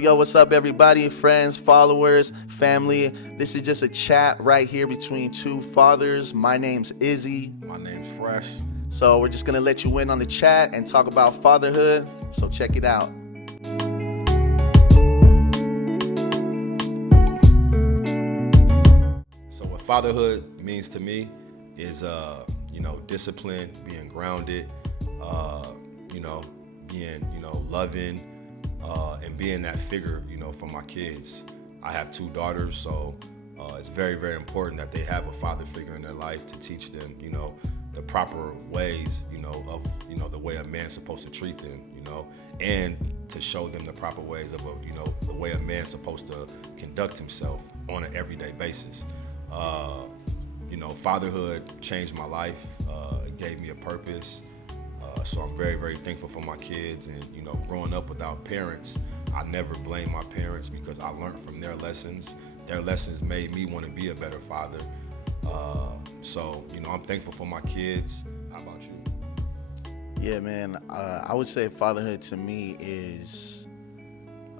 Yo, what's up, everybody? Friends, followers, family. This is just a chat right here between two fathers. My name's Izzy. My name's Fresh. So we're just going to let you in on the chat and talk about fatherhood. So check it out. So what fatherhood means to me is, discipline, being grounded, being, loving, and being that figure, for my kids. I have two daughters, so it's very, very important that they have a father figure in their life to teach them, the proper ways, of, the way a man's supposed to treat them, and to show them the proper ways of, the way a man's supposed to conduct himself on an everyday basis. Fatherhood changed my life. It gave me a purpose. So I'm very, very thankful for my kids. And, growing up without parents, I never blamed my parents because I learned from their lessons. Their lessons made me want to be a better father. I'm thankful for my kids. How about you? Yeah, man. I would say fatherhood to me is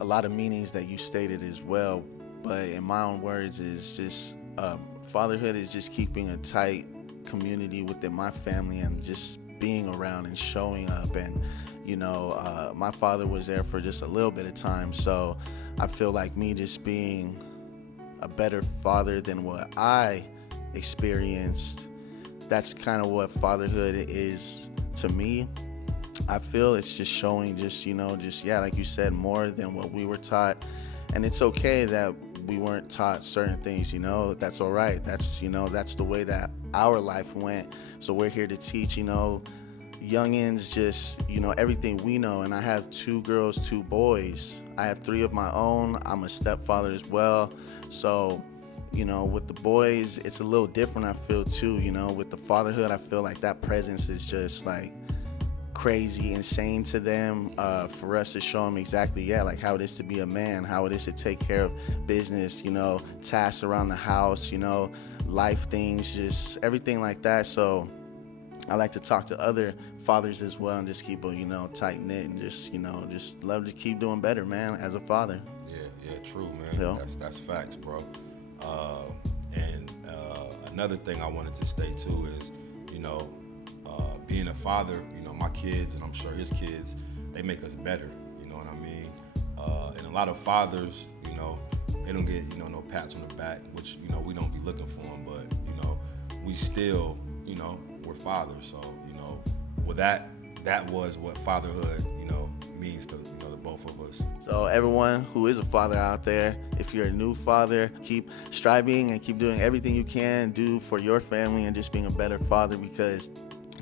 a lot of meanings that you stated as well. But in my own words, is just fatherhood is just keeping a tight community within my family and just being around and showing up. And my father was there for just a little bit of time, so I feel like me just being a better father than what I experienced, that's kind of what fatherhood is to me. I feel it's just showing like you said, more than what we were taught. And it's okay that we weren't taught certain things, that's all right. That's the way that our life went. So we're here to teach, youngins just, everything we know. And I have 2 girls, 2 boys. I have 3 of my own. I'm a stepfather as well. So, with the boys, it's a little different, I feel too, with the fatherhood. I feel like that presence is just like crazy, insane to them, for us to show them exactly, like how it is to be a man, how it is to take care of business, tasks around the house, life things, just everything like that. So I like to talk to other fathers as well and just keep a, tight knit and just love to keep doing better, man, as a father. Yeah, true, man. Yeah. That's facts, bro. Another thing I wanted to state too is, being a father, my kids, and I'm sure his kids, they make us better, you know what I mean? And a lot of fathers, they don't get, no pats on the back, which, we don't be looking for them, but, we still, we're fathers. So, well, that was what fatherhood, means to, the both of us. So everyone who is a father out there, if you're a new father, keep striving and keep doing everything you can do for your family and just being a better father, because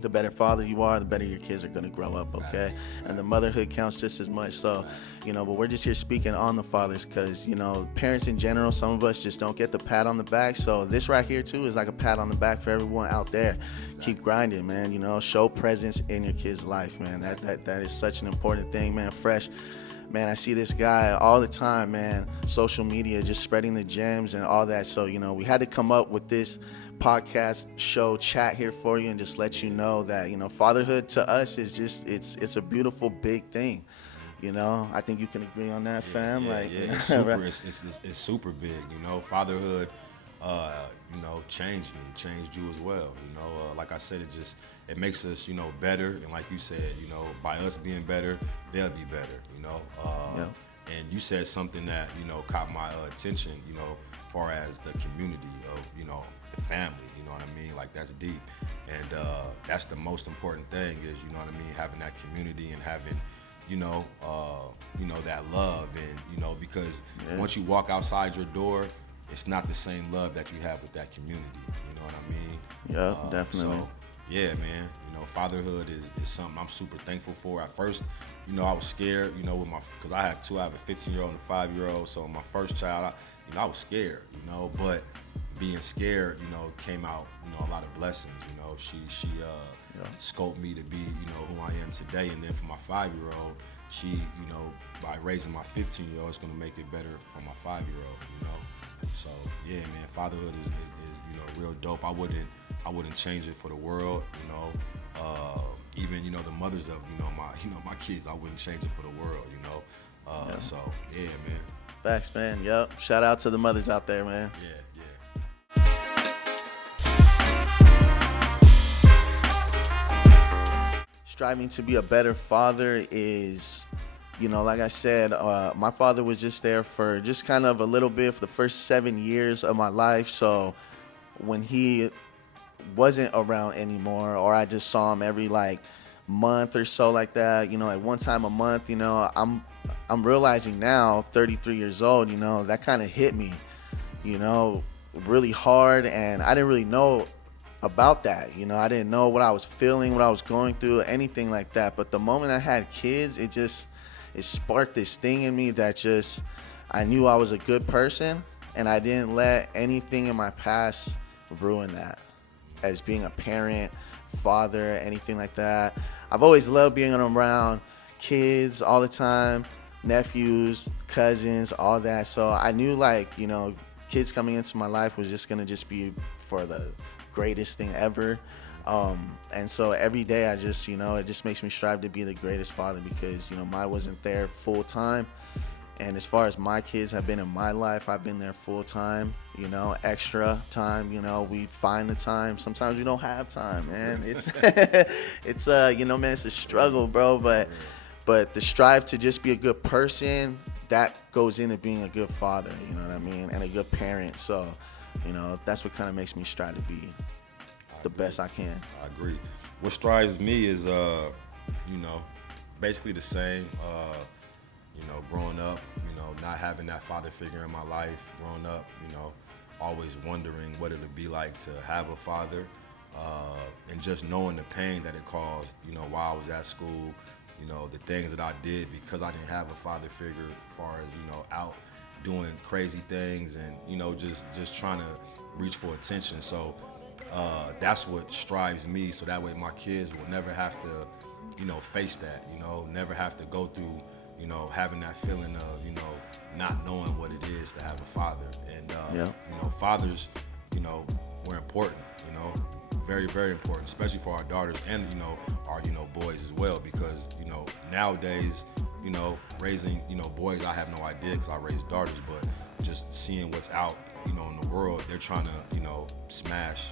the better father you are, the better your kids are going to grow up, okay? And the motherhood counts just as much. So, but we're just here speaking on the fathers because, parents in general, some of us just don't get the pat on the back. So this right here, too, is like a pat on the back for everyone out there. Exactly. Keep grinding, man. Show presence in your kid's life, man. That is such an important thing, man. Fresh. Man, I see this guy all the time, man. Social media, just spreading the gems and all that. So, we had to come up with this podcast show chat here for you and just let you know that, fatherhood to us is just, it's a beautiful, big thing. I think you can agree on that, fam. It's super, it's super big, fatherhood, changed me, changed you as well. Like I said, it makes us, better. And like you said, by us being better, they'll be better, And you said something that, caught my attention, as far as the community of, the family, you know what I mean? Like, that's deep. And that's the most important thing is, having that community and having, that love. And, because once you walk outside your door, it's not the same love that you have with that community. You know what I mean? Yeah, definitely. So, yeah, man. Fatherhood is something I'm super thankful for. At first, I was scared, because I have 2. I have a 15-year-old and a 5-year-old. So my first child, I was scared, but being scared, came out, a lot of blessings. She scoped me to be, who I am today. And then for my 5-year-old, she, by raising my 15-year-old, it's gonna make it better for my 5-year-old. So yeah, man, fatherhood is real dope. I wouldn't change it for the world. even, you know, the mothers of, my kids, I wouldn't change it for the world, you know. So yeah, man. Facts, man. Yep. Shout out to the mothers out there, man. Yeah. Striving to be a better father is, like I said, my father was just there for just kind of a little bit for the first 7 years of my life. So when he wasn't around anymore, or I just saw him every like month or so like that, like one time a month, I'm realizing now, 33 years old, that kind of hit me, really hard. And I didn't really know about that. I didn't know what I was feeling, what I was going through, anything like that. But the moment I had kids, it sparked this thing in me that I knew I was a good person, and I didn't let anything in my past ruin that. As being a parent, father, anything like that. I've always loved being around kids all the time, nephews, cousins, all that. So I knew kids coming into my life was just gonna be for the greatest thing ever. And so every day I just, it just makes me strive to be the greatest father, because, mine wasn't there full time. And as far as my kids have been in my life, I've been there full time, extra time, we find the time. Sometimes we don't have time, man. It's, man, it's a struggle, bro. But the strive to just be a good person, that goes into being a good father, you know what I mean? And a good parent. So, that's what kind of makes me strive to be the best I can. I agree. What strives me is, basically the same. Growing up, not having that father figure in my life. Growing up, always wondering what it would be like to have a father, and just knowing the pain that it caused, while I was at school, the things that I did because I didn't have a father figure, as far as, out doing crazy things and, just trying to reach for attention. So that's what strives me, so that way my kids will never have to, face that, never have to go through, having that feeling of, not knowing what it is to have a father. And, fathers, we're important, very, very important, especially for our daughters and, our, boys as well, because, nowadays, raising, boys, I have no idea because I raised daughters, but just seeing what's out, in the world, they're trying to, smash,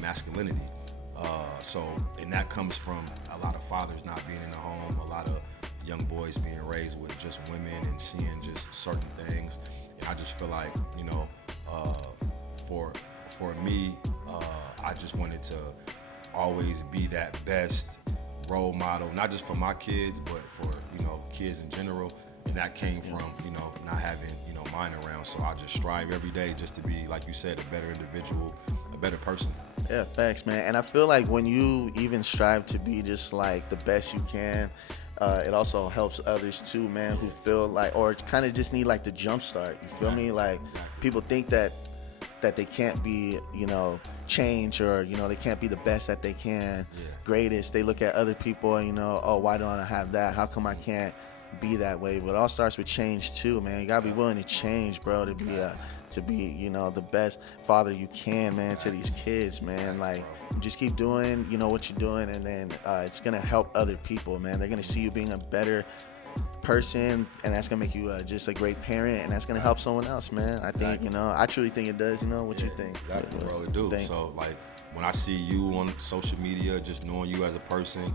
masculinity. And that comes from a lot of fathers not being in the home, a lot of young boys being raised with just women and seeing just certain things. And I just feel like, for me, I just wanted to always be that best role model, not just for my kids, but for, kids in general. And that came from, not having, mine around. So I just strive every day just to be, like you said, a better individual, a better person. Yeah, facts, man. And I feel like when you even strive to be just like the best you can, it also helps others too, man, who feel like, or kind of just need like the jump start. You feel me? Like people think that they can't be, change, or, they can't be the best that they can, greatest. They look at other people and, oh, why don't I have that? How come I can't be that way? But it all starts with change too, man. You gotta be willing to change, bro, to be the best father you can, man, to these kids, man. Like, just keep doing, what you're doing, and then it's gonna help other people, man. They're gonna see you being a better person, and that's gonna make you just a great parent, and that's gonna help someone else, man. I think, I truly think it does. What you think? Exactly, bro, it do. So, like, when I see you on social media, just knowing you as a person,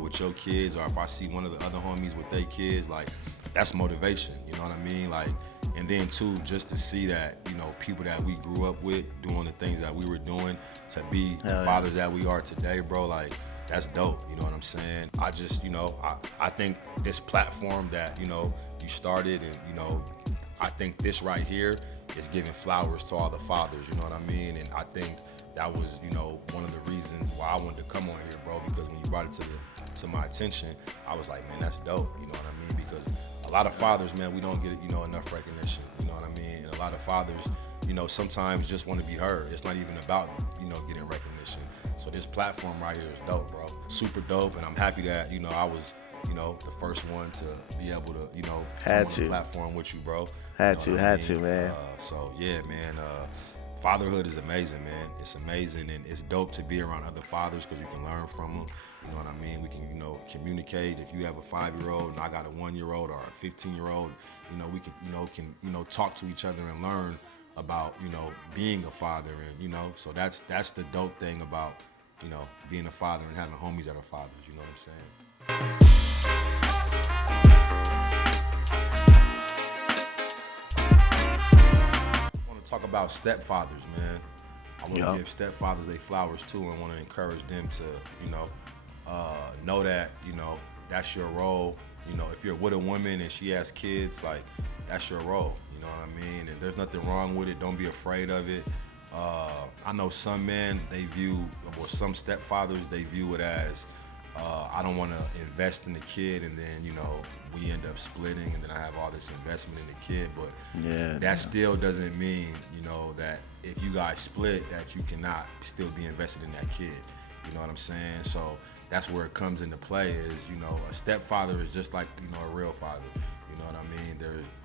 with your kids, or if I see one of the other homies with their kids, like, that's motivation, you know what I mean? Like, and then too, just to see that, people that we grew up with doing the things that we were doing, to be the fathers that we are today, bro, like, that's dope, you know what I'm saying? I just, I think this platform that, you started, and, I think this right here is giving flowers to all the fathers, you know what I mean? And I think that was, one of the reasons why I wanted to come on here, bro, because when you brought it to my attention, I was like, man, that's dope, you know what I mean? Because a lot of fathers, man, we don't get, enough recognition, you know what I mean? And a lot of fathers, sometimes just want to be heard. It's not even about, getting recognition. So this platform right here is dope, bro. Super dope, and I'm happy that, I was, the first one to be able to, come on the platform with you, bro. Had to, man. So yeah, man. fatherhood is amazing, man. It's amazing, and it's dope to be around other fathers because you can learn from them. You know what I mean? We can, communicate. If you have a 5-year-old and I got a 1-year-old or a 15-year-old, we can talk to each other and learn about, being a father, and so that's the dope thing about, being a father and having homies that are fathers. You know what I'm saying? Talk about stepfathers, man. I want to give stepfathers their flowers too, and want to encourage them to, know that, that's your role. If you're with a woman and she has kids, like, that's your role. You know what I mean? And there's nothing wrong with it. Don't be afraid of it. I know some men, some stepfathers, they view it as, I don't want to invest in the kid, and then, we end up splitting, and then I have all this investment in the kid. But that still doesn't mean, that if you guys split, that you cannot still be invested in that kid. You know what I'm saying? So that's where it comes into play is, a stepfather is just like, a real father. You know what I mean?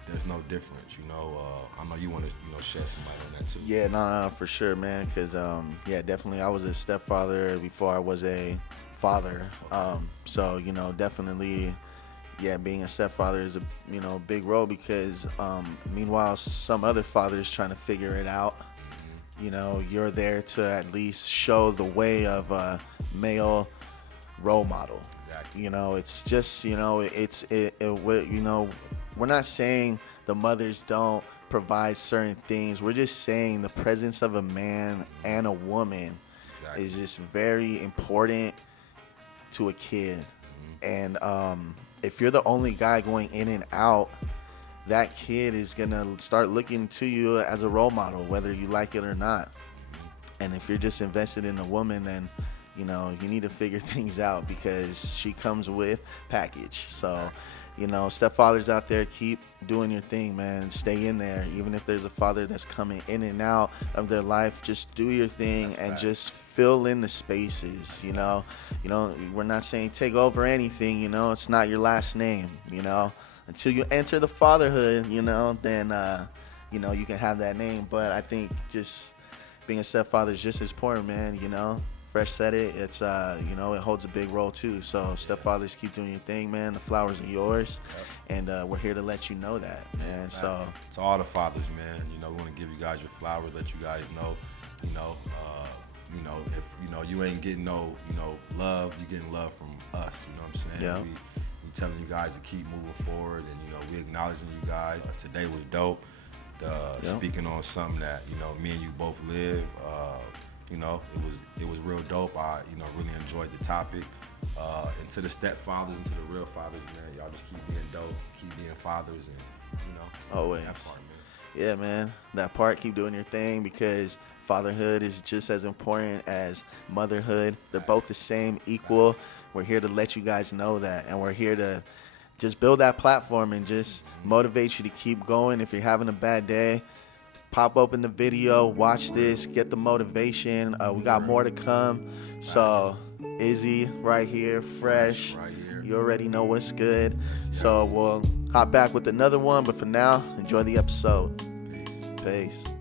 There's no difference, I know you want to, shed some light on that too. Yeah, no, for sure, man. Because, definitely I was a stepfather before I was a father. So, definitely, being a stepfather is a, big role because, meanwhile, some other fathers trying to figure it out. You're there to at least show the way of a male role model. Exactly. It's just, we're not saying the mothers don't provide certain things. We're just saying the presence of a man and a woman is just very important to a kid. And if you're the only guy going in and out, that kid is gonna start looking to you as a role model, whether you like it or not. And if you're just invested in the woman, then you need to figure things out because she comes with package. So, stepfathers out there, keep doing your thing, man. Stay in there. Even if there's a father that's coming in and out of their life, just do your thing and just fill in the spaces. We're not saying take over anything. It's not your last name. Until you enter the fatherhood, then you can have that name. But I think just being a stepfather is just as important, man. Fresh said it. It's it holds a big role too. So stepfathers, keep doing your thing, man. The flowers are yours, and we're here to let you know that, man. So to all the fathers, man, we want to give you guys your flowers, let you guys know, if you ain't getting no love, you getting love from us. You know what I'm saying? Yeah. We telling you guys to keep moving forward, and we acknowledging you guys. Today was dope. Speaking on something that me and you both live. It was real dope. I really enjoyed the topic. And to the stepfathers and to the real fathers, man, y'all just keep being dope, keep being fathers, and always. That part, man. Yeah, man, that part, keep doing your thing because fatherhood is just as important as motherhood. They're both the same, equal. We're here to let you guys know that, and we're here to just build that platform and just motivate you to keep going. If you're having a bad day, pop open the video, watch this, get the motivation. We got more to come. So Izzy right here, fresh. Right here. You already know what's good. So we'll hop back with another one. But for now, enjoy the episode. Peace. Peace.